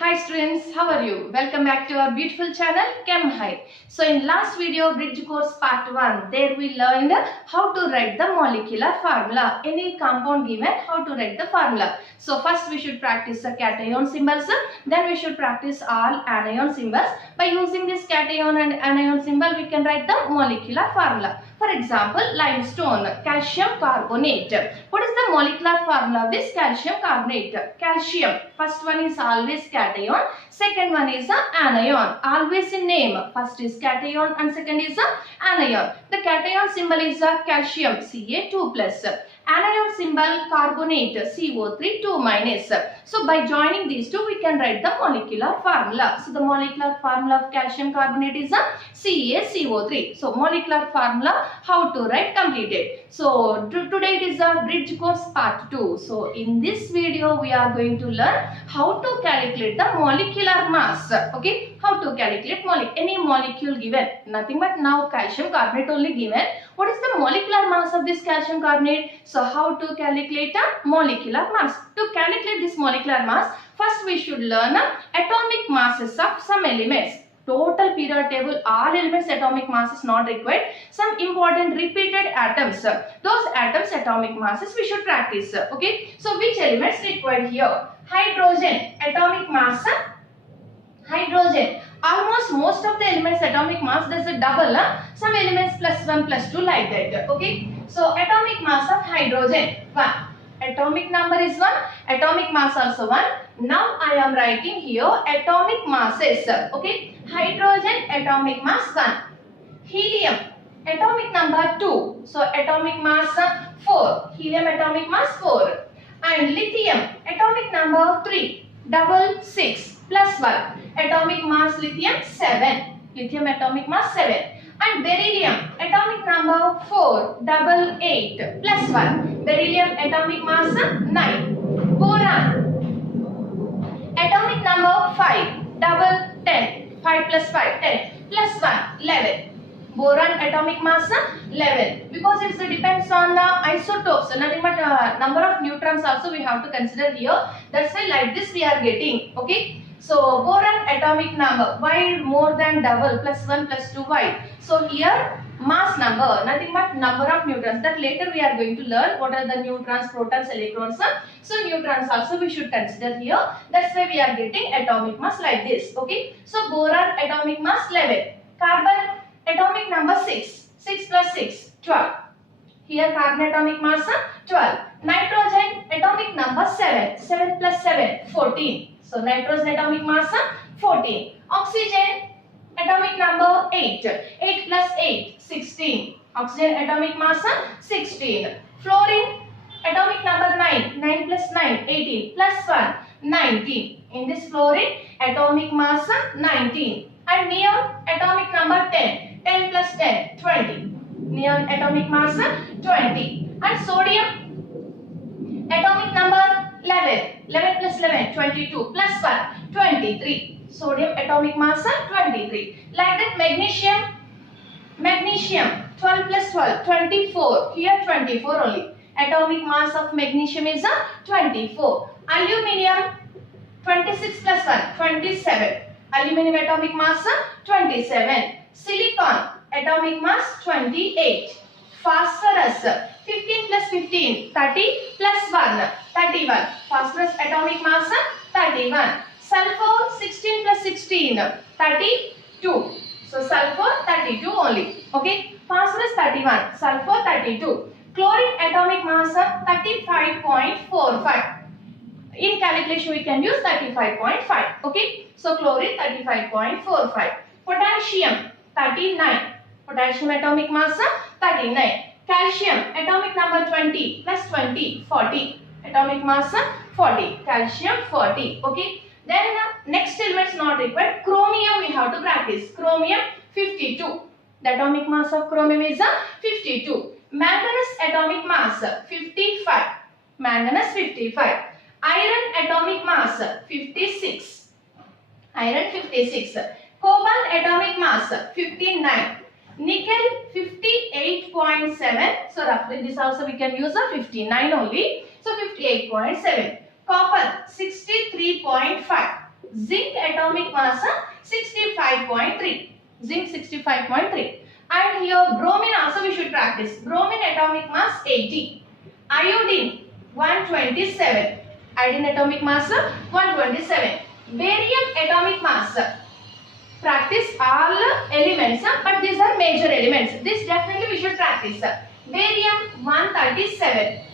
Hi students, how are you? Welcome back to our beautiful channel Chem High. So in last video bridge course part 1, there we learned how to write the molecular formula. Any compound given, how to write the formula. So first we should practice the cation symbols, then we should practice all anion symbols. By using this cation and anion symbol we can write the molecular formula. For example, limestone, calcium carbonate. What is the molecular formula of this calcium carbonate? Calcium, first one is always cation, second one is anion. Always in name, first is cation and second is anion. The cation symbol is calcium, Ca2 plus. Anion symbol carbonate, CO3 2 minus. So by joining these two we can write the molecular formula. So the molecular formula of calcium carbonate is CaCO3. So molecular formula how to write completed. So today it is a bridge course part 2. So in this video we are going to learn how to calculate the molecular mass. Okay, how to calculate any molecule given, nothing but now calcium carbonate only given. What is the molecular mass of this calcium carbonate? So how to calculate a molecular mass? To calculate this molecular mass, first we should learn atomic masses of some elements. Total periodic table, all elements atomic mass is not required. Some important repeated atoms, those atoms atomic masses we should practice. Okay, so which elements required here? Hydrogen, atomic mass, hydrogen. Almost most of the elements atomic mass there's a double, some elements +1 +2 like that. Okay, so atomic mass of hydrogen 1, atomic number is 1, atomic mass also 1. Now I am writing here atomic masses. Okay, hydrogen atomic mass 1, helium atomic number 2, so atomic mass 4, helium atomic mass 4, and lithium atomic number 3, 6 plus 1, atomic mass lithium 7, lithium atomic mass 7, and beryllium atomic number 4, 8 plus 1, beryllium atomic mass 9, boron atomic number 5, 10, 5 plus 5, 10 plus 1, 11. Boron atomic mass 11, because it depends on the isotopes, nothing but number of neutrons also we have to consider here. That's why like this we are getting. Okay, so boron atomic number, why more than double, +1 +2, why? So here mass number, nothing but number of neutrons, that later we are going to learn what are the neutrons, protons, electrons. So neutrons also we should consider here. That's why we are getting atomic mass like this. Okay, so boron atomic mass 11, carbon atomic number 6, 6 plus 6, 12. Here carbon atomic mass 12. Nitrogen atomic number 7, 7 plus 7, 14. So nitrogen atomic mass 14. Oxygen atomic number 8, 8 plus 8, 16. Oxygen atomic mass 16. Fluorine atomic number 9, 9 plus 9, 18 plus 1, 19. In this fluorine atomic mass 19. And neon atomic number 10, 10 plus 10, 20. Neon atomic mass 20. And sodium atomic number 11, 11 plus 11, 22 plus 1, 23. Sodium atomic mass 23. Like that magnesium 12 plus 12, 24. Here 24 only. Atomic mass of magnesium is 24. Aluminium 26 plus 1, 27. Aluminium atomic mass 27. Silicon atomic mass 28. Phosphorus 15 plus 15, 30 plus 1, 31. Phosphorus atomic mass 31. Sulfur 16 plus 16, 32. So sulfur 32 only. Okay, phosphorus 31, sulfur 32. Chlorine atomic mass 35.45. In calculation we can use 35.5. Okay, so chlorine 35.45. Potassium 39. Potassium atomic mass 39. Calcium atomic number 20 plus 20, 40. Atomic mass 40. Calcium 40. Okay, then next elements not required. Chromium we have to practice. Chromium 52. The atomic mass of chromium is 52. Manganese atomic mass 55. Manganese 55. Iron atomic mass 56. Iron 56. Cobalt atomic mass 59. Nickel 58.7. So roughly this also we can use a 59 only. So 58.7. Copper 63.5. Zinc atomic mass 65.3. Zinc 65.3. And here bromine also we should practice. Bromine atomic mass 80. Iodine 127. Iodine atomic mass 127. Barium atomic mass. Practice all elements, but these are major elements. This definitely we should practice. Barium 137.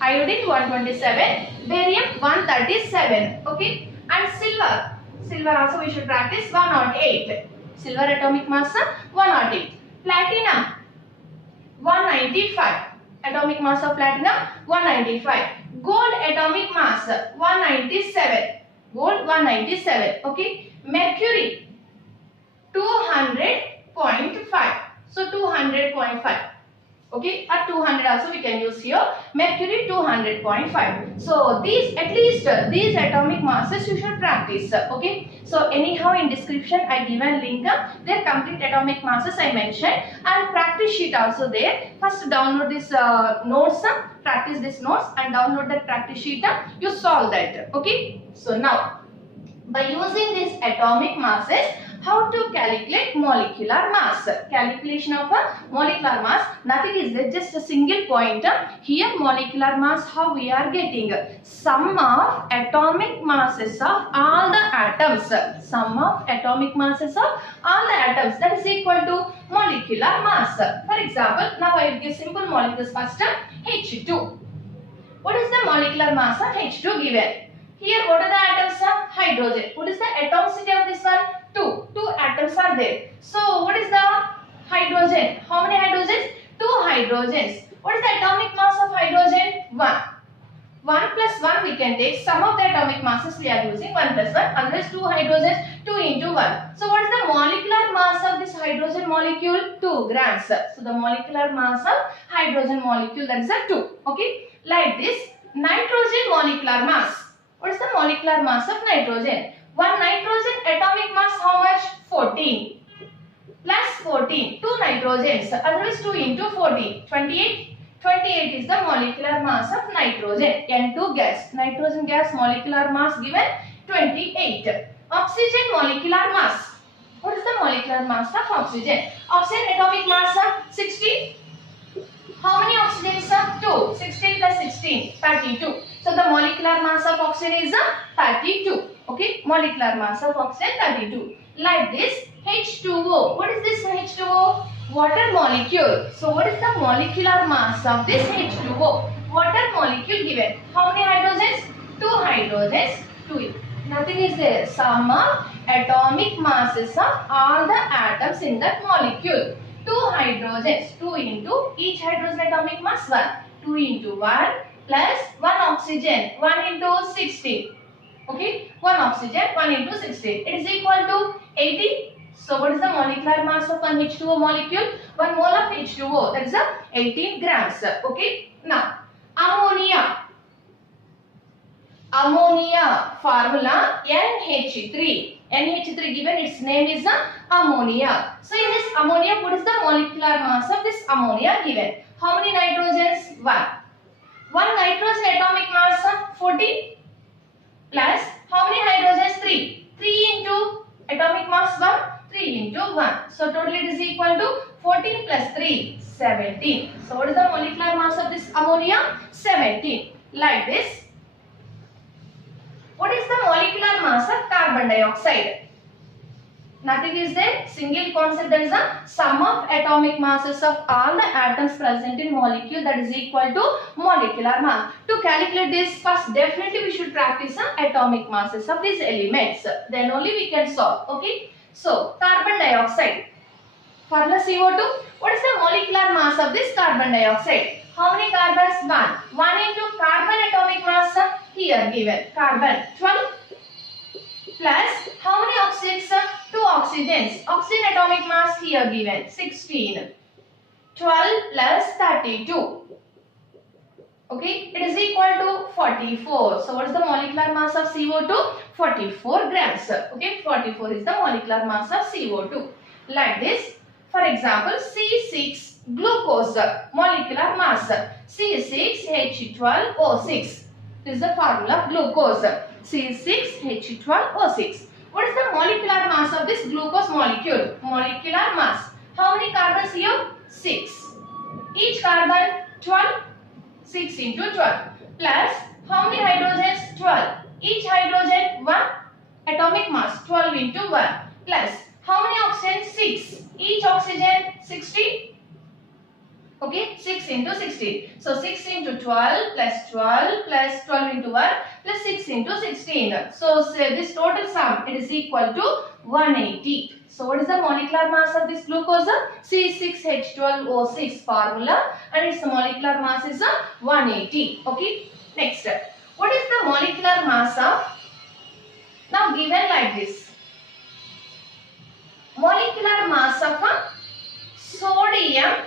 Iodine 127. Barium 137. Okay. And silver. Silver also we should practice 108. Silver atomic mass 108. Platinum 195. Atomic mass of platinum 195. Gold atomic mass 197. Gold 197. Okay. Mercury 200.5. So 200.5. Okay, at 200 also we can use here. Mercury 200.5. So these, at least these atomic masses you should practice. Okay. So anyhow in description I given link. Their complete atomic masses I mentioned, and practice sheet also there. First download this notes, practice this notes, and download that practice sheet. You solve that. Okay. So now by using these atomic masses, how to calculate molecular mass? Calculation of a molecular mass, nothing is there, just a single point. Here molecular mass, how we are getting? Sum of atomic masses of all the atoms. Sum of atomic masses of all the atoms, that is equal to molecular mass. For example, now I will give simple molecules first. H2. What is the molecular mass of H2 given? Here what are the atoms of hydrogen? What is the atomicity of this one? 2. 2 atoms are there. So what is the hydrogen? How many hydrogens? 2 hydrogens. What is the atomic mass of hydrogen? 1. 1 plus 1 we can take. Sum of the atomic masses we are using 1 plus 1. Otherwise 2 hydrogens, 2 into 1. So what is the molecular mass of this hydrogen molecule? 2 grams. So the molecular mass of hydrogen molecule, that is a 2. Okay. Like this, nitrogen molecular mass. What is the molecular mass of nitrogen? 1 nitrogen atomic mass how much? 14. Plus 14. 2 nitrogens. Otherwise 2 into 14. 28. 28 is the molecular mass of nitrogen. N2 gas. Nitrogen gas molecular mass given 28. Oxygen molecular mass. What is the molecular mass of oxygen? Oxygen atomic mass of 16. How many oxygens? 2. 16 plus 16. 32. So the molecular mass of oxygen is 32. Okay. Molecular mass of oxygen 32. Like this, H2O. What is this H2O? Water molecule. So what is the molecular mass of this H2O? Water molecule given. How many hydrogens? 2 hydrogens. 2. Nothing is there. Sum of atomic masses of all the atoms in that molecule. 2 hydrogens. 2 into each hydrogen atomic mass 1. 2 into 1 plus 1 oxygen. 1 into 16. Okay. 1 oxygen. 1 into 16. It is equal to 80. So what is the molecular mass of one H2O molecule? 1 mole of H2O. That is 18 grams. Okay. Now ammonia. Ammonia formula NH3. NH3 given, its name is ammonia. So in this ammonia, what is the molecular mass of this ammonia given? How many nitrogens? 1. 1 nitrogen atomic mass 14 plus how many hydrogens? 3. 3 into atomic mass 1. 3 into 1. So totally it is equal to 14 plus 3. 17. So what is the molecular mass of this ammonia? 17. Like this. What is the molecular mass of carbon dioxide? Nothing is there. Single concept, that is the sum of atomic masses of all the atoms present in molecule, that is equal to molecular mass. To calculate this, first definitely we should practice atomic masses of these elements. Then only we can solve. Okay. So carbon dioxide. Formula CO2. What is the molecular mass of this carbon dioxide? How many carbons? 1. 1 into carbon atomic mass here given. Carbon 12 plus how many oxygens? 2 oxygens. Oxygen atomic mass here given 16. 12 plus 32. Okay, it is equal to 44. So what is the molecular mass of CO2? 44 grams. Okay, 44 is the molecular mass of CO2. Like this. For example, C6 glucose molecular mass. C6H12O6. This is the formula of glucose. C6H12O6. What is the molecular mass of this glucose molecule? Molecular mass. How many carbons here? 6. Each carbon 12. 6 into 12. Plus how many hydrogens? 12. Each hydrogen 1. Atomic mass 12 into 1. Plus how many oxygen? 6. Each oxygen 16. Okay, 6 into 16. So 6 into 12 plus 12 plus 12 into 1 plus 6 into 16. So say this total sum, it is equal to 180. So what is the molecular mass of this glucose? C6H12O6 formula, and its molecular mass is 180. Okay. Next, what is the molecular mass of, now given like this, molecular mass of sodium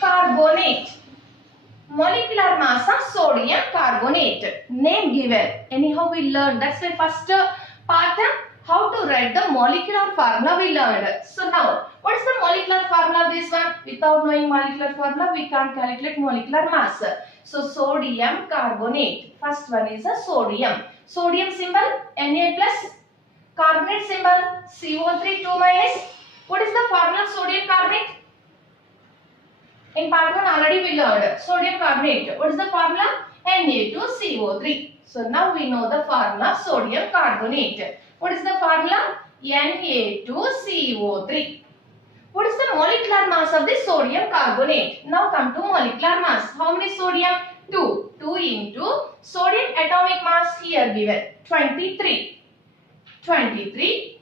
carbonate. Molecular mass of sodium carbonate. Name given. Anyhow we learned. That's the first part. How to write the molecular formula we learned. So now, what is the molecular formula of this one? Without knowing molecular formula, we can't calculate molecular mass. So sodium carbonate. First one is a sodium. Sodium symbol Na plus. Carbonate symbol CO3 2 minus. What is the formula of sodium carbonate? In part 1 already we learned sodium carbonate. What is the formula? Na2CO3. So now we know the formula of sodium carbonate. What is the formula? Na2CO3. What is the molecular mass of this sodium carbonate? Now come to molecular mass. How many sodium? 2. 2 into sodium atomic mass here given 23. 23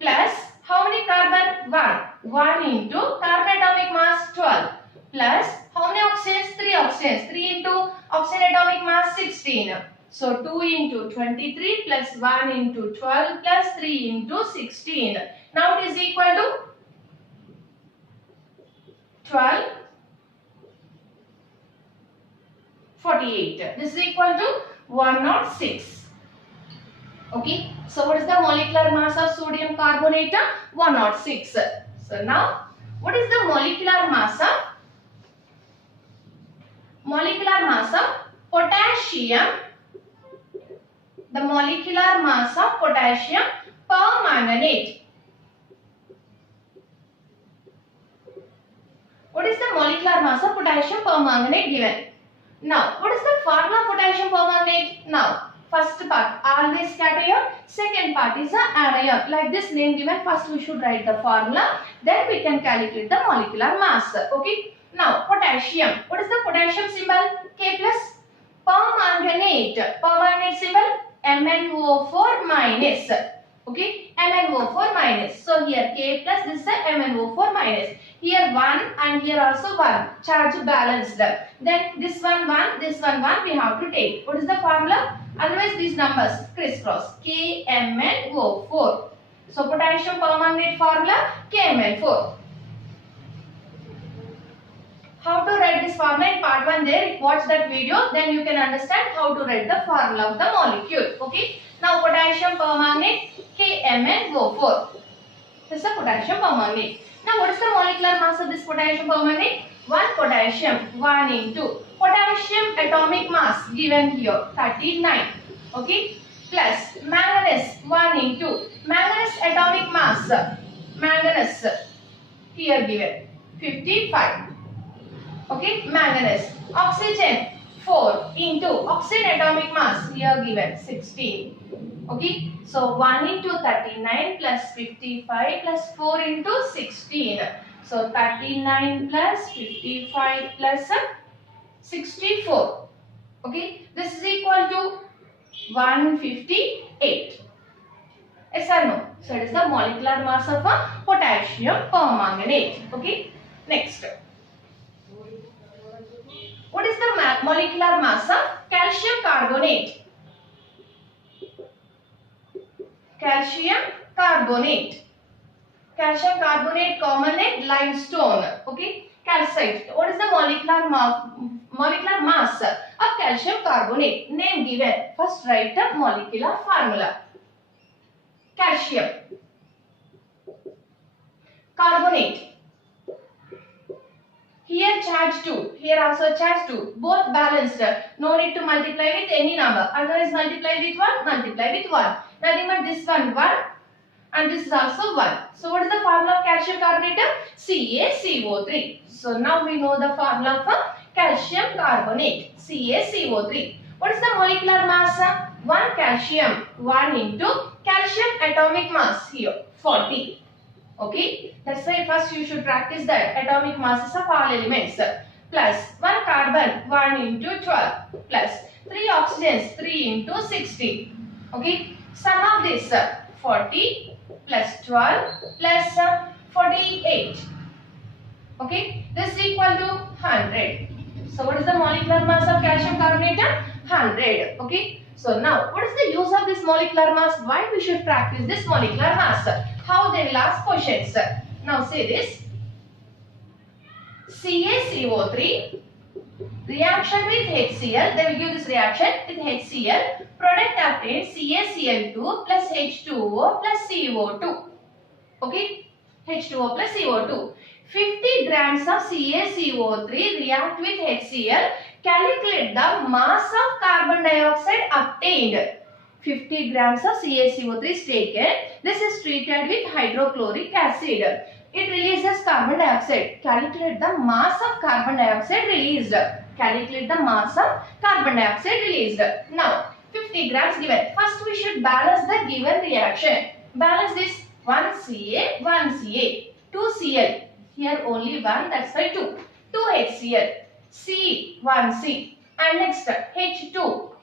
plus how many carbon? 1. 1 into carbon atomic mass 12. Plus how many oxygens? 3 oxygens. 3 into oxygen atomic mass 16. So 2 into 23 plus 1 into 12 plus 3 into 16. Now it is equal to 12, 48. This is equal to 106. Okay. So what is the molecular mass of sodium carbonate? 106. So now what is the molecular mass of potassium? The molecular mass of potassium permanganate. What is the molecular mass of potassium permanganate given? Now, what is the formula of potassium permanganate? Now, first part always cation, second part is anion. Like this name given, first we should write the formula, then we can calculate the molecular mass. Okay. Now, potassium. What is the potassium symbol? K plus. Permanganate. Permanganate symbol MnO4 minus. Okay, MnO4 minus. So here K plus, this is a MnO4 minus. Here 1 and here also 1. Charge balanced. Then this one 1, this one 1 we have to take. What is the formula? Otherwise these numbers crisscross. KMnO4. So potassium permanganate formula KMnO4. How to write this formula in part 1 there, watch that video, then you can understand how to write the formula of the molecule. Okay. Now potassium permanganate KMnO4. This is the potassium permanganate. Now what is the molecular mass of this potassium permanganate? 1 potassium 1 into potassium atomic mass given here 39. Okay. Plus manganese 1 into manganese atomic mass. Manganese here given 55. Okay, manganese. Oxygen 4 into oxygen atomic mass here given 16. Okay, so 1 into 39 plus 55 plus 4 into 16. So 39 plus 55 plus 64. Okay, this is equal to 158. Yes or no? So it is the molecular mass of a potassium permanganate. Okay, next. What is the molecular mass of calcium carbonate? Calcium carbonate. Calcium carbonate, common name limestone. Okay, calcite. What is the molecular mass of calcium carbonate? Name given. First write the molecular formula. Calcium carbonate. Here charge 2, here also charge 2, both balanced. No need to multiply with any number. Otherwise multiply with 1, multiply with 1. Nothing but this one 1 and this is also 1. So what is the formula of calcium carbonate? CaCO3. So now we know the formula for calcium carbonate, CaCO3. What is the molecular mass? 1 calcium, 1 into calcium atomic mass here, 40. Okay, that's why first you should practice that atomic masses of all elements. Plus 1 carbon, 1 into 12. Plus 3 oxygens, 3 into 60. Okay, sum of this 40 plus 12 plus 48. Okay, this is equal to 100. So what is the molecular mass of calcium carbonate? 100. Okay, so now what is the use of this molecular mass? Why we should practice this molecular mass? How they will ask questions. Now say this. CaCO3 reaction with HCl. They will give this reaction with HCl. Product obtained CaCl2 plus H2O plus CO2. Okay, H2O plus CO2. 50 grams of CaCO3 react with HCl. Calculate the mass of carbon dioxide obtained. 50 grams of CaCO3 is taken. This is treated with hydrochloric acid. It releases carbon dioxide. Calculate the mass of carbon dioxide released. Calculate the mass of carbon dioxide released. Now, 50 grams given. First, we should balance the given reaction. Balance this 1 Ca, 1 Ca, 2 Cl. Here only 1, that's why 2. 2 HCl, C, 1 C. And next, H2,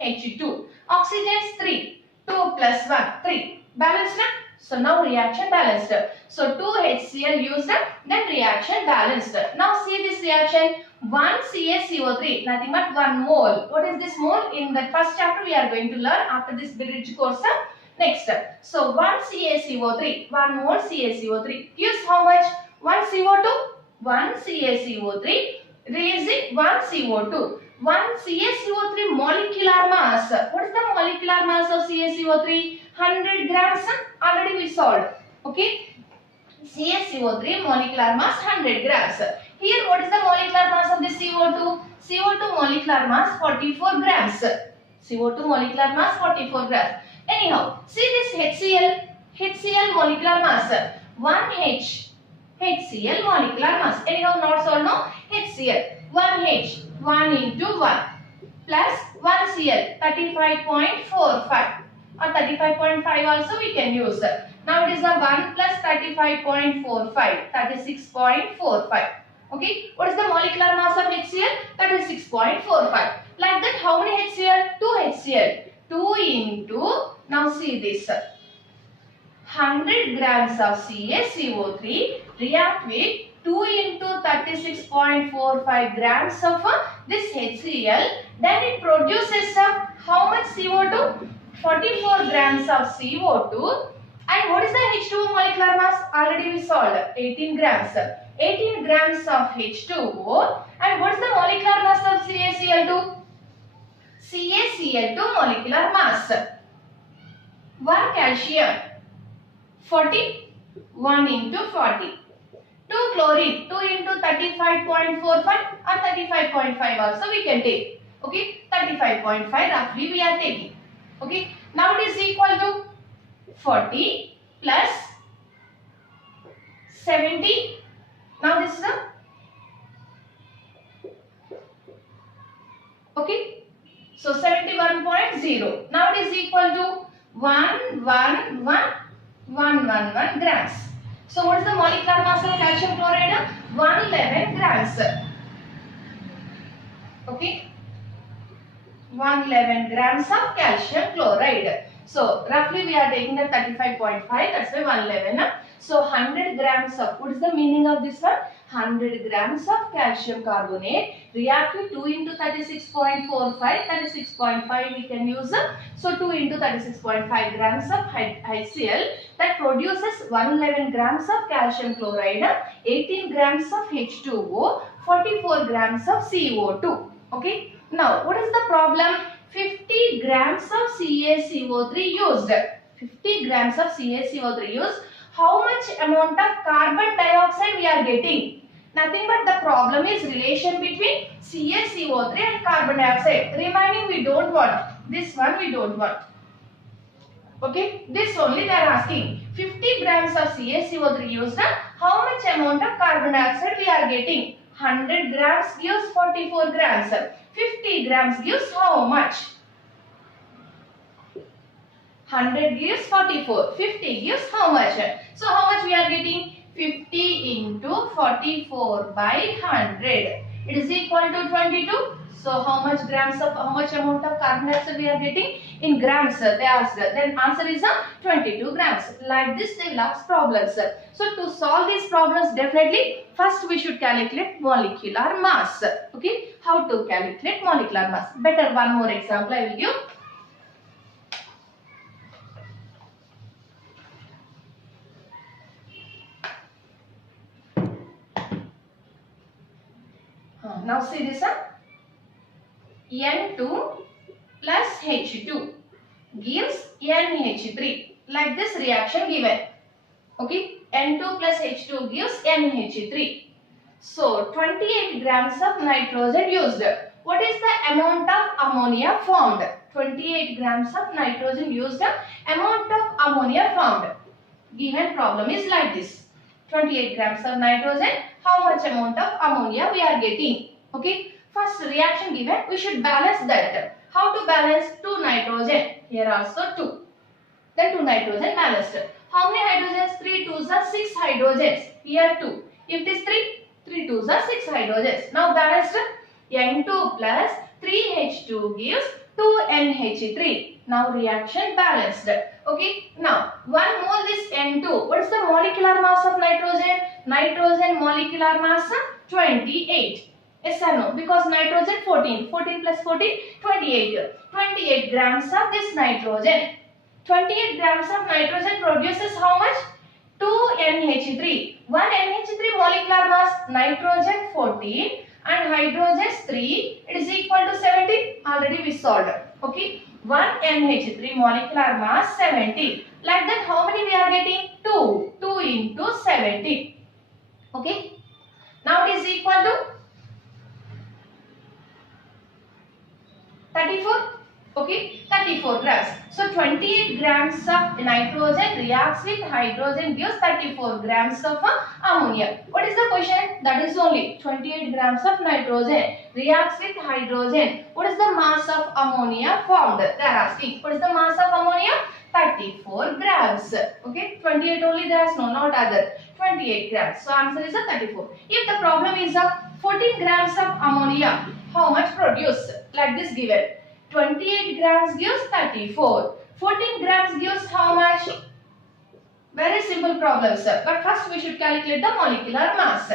H2. Oxygens 3, 2 plus 1, 3. Balanced? So now reaction balanced. So 2 HCl used, then reaction balanced. Now see this reaction. 1 CaCO3, nothing but 1 mole. What is this mole? In the first chapter we are going to learn after this bridge course. Next, so 1 CaCO3, 1 mole CaCO3 gives how much? 1 CO2, 1 CaCO3 releasing 1 CO2. 1 CaCO3 molecular mass. What is the molecular mass of CaCO3? 100 grams. Already we solved. Okay. CaCO3 molecular mass 100 grams. Here what is the molecular mass of this CO2? CO2 molecular mass 44 grams. CO2 molecular mass 44 grams. Anyhow, see this HCl. HCl molecular mass 1H. HCl molecular mass. Anyhow, not solved, no? HCl. 1H. 1 into 1 plus 1 Cl 35.45 or 35.5 also we can use. Now it is a 1 plus 35.45, 36.45. Okay, what is the molecular mass of HCl? 36.45. Like that, how many HCl? 2 HCl. 2 into, now see this, 100 grams of CaCO3 react with 2 into 36.45 grams of this HCl, then it produces how much CO2? 44 grams of CO2. And what is the H2O molecular mass? Already we solved, 18 grams. 18 grams of H2O. And what is the molecular mass of CaCl2? CaCl2 molecular mass. 1 calcium, 40, 1 into 40. 2 chlorine, 2 into 35.45 or 35.5 also we can take. Okay, 35.5 roughly we are taking. Okay, now it is equal to 40 plus 70. Now this is the, okay, so 71.0. Now it is equal to 111 grams. So what is the molecular mass of calcium chloride? 111 grams. Okay, 111 grams of calcium chloride. So roughly we are taking the 35.5, that's why 111. So 100 grams of, what is the meaning of this one? 100 grams of calcium carbonate react with 2 into 36.45, 36.5 we can use. So 2 into 36.5 grams of HCl, that produces 111 grams of calcium chloride, 18 grams of H2O, 44 grams of CO2. Okay. Now what is the problem? 50 grams of CaCO3 used. 50 grams of CaCO3 used. How much amount of carbon dioxide we are getting? Nothing but the problem is relation between CaCO3 and carbon dioxide. Remaining we don't want. This one we don't want. Okay, this only they are asking. 50 grams of CaCO3 used, how much amount of carbon dioxide we are getting? 100 grams gives 44 grams. 50 grams gives how much? 100 gives 44. 50 gives how much? So how much we are getting? 50 into 44 by 100. It is equal to 22. So how much amount of carbon dioxide we are getting? In grams they asked. Then answer is 22 grams. Like this they will ask problems. So to solve these problems, definitely first we should calculate molecular mass. Okay, how to calculate molecular mass? Better one more example I will give. Now see this one. N2 plus H2 gives NH3. Like this reaction given. Okay, N2 plus H2 gives NH3. So 28 grams of nitrogen used. What is the amount of ammonia formed? 28 grams of nitrogen used. Amount of ammonia formed. Given problem is like this. 28 grams of nitrogen. How much amount of ammonia we are getting? Okay. First reaction given, we should balance that. How to balance? 2 nitrogen. Here also 2. Then 2 nitrogen balanced. How many hydrogens? 3 2s are 6 hydrogens. Here 2. If it is 3 2s are 6 hydrogens. Now balanced. N2 plus 3H2 gives 2NH3. Now reaction balanced. Okay. Now 1 mole is N2. What is the molecular mass of nitrogen? Nitrogen molecular mass 28. Yes or no? Because nitrogen 14. 14 plus 14, 28. 28 grams of this nitrogen. 28 grams of nitrogen produces how much? 2 NH3. 1 NH3 molecular mass, nitrogen 14 and hydrogen 3. It is equal to 17. Already we solved. Okay. 1 NH3 molecular mass 70. Like that how many we are getting? 2. 2 into 70. Okay. Now it is equal to 34. Okay, 34 grams. So 28 grams of nitrogen reacts with hydrogen gives 34 grams of ammonia. What is the question? That is only 28 grams of nitrogen reacts with hydrogen. What is the mass of ammonia formed? They are asking. What is the mass of ammonia? 34 grams. Okay, 28 only there is no, not other. 28 grams. So answer is 34. If the problem is 14 grams of ammonia, how much produce? Like this given. 28 grams gives 34. 14 grams gives how much? Very simple problem, sir. But first we should calculate the molecular mass.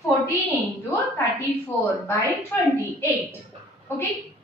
14 into 34 by 28. Okay.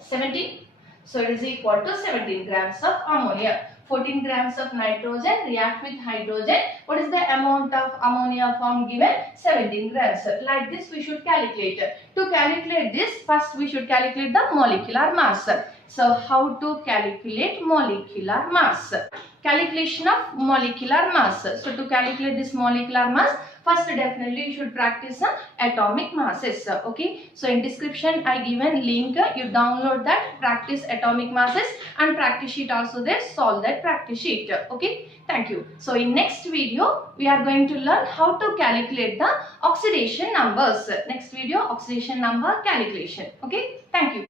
17. So it is equal to 17 grams of ammonia. 14 grams of nitrogen react with hydrogen. What is the amount of ammonia formed given? 17 grams. Like this we should calculate. To calculate this, first we should calculate the molecular mass. So how to calculate molecular mass? Calculation of molecular mass. So to calculate this molecular mass, first definitely you should practice atomic masses. Okay. So in description I given link. You download that, practice atomic masses and practice sheet also there. Solve that practice sheet. Okay. Thank you. So in next video we are going to learn how to calculate the oxidation numbers. Next video, oxidation number calculation. Okay. Thank you.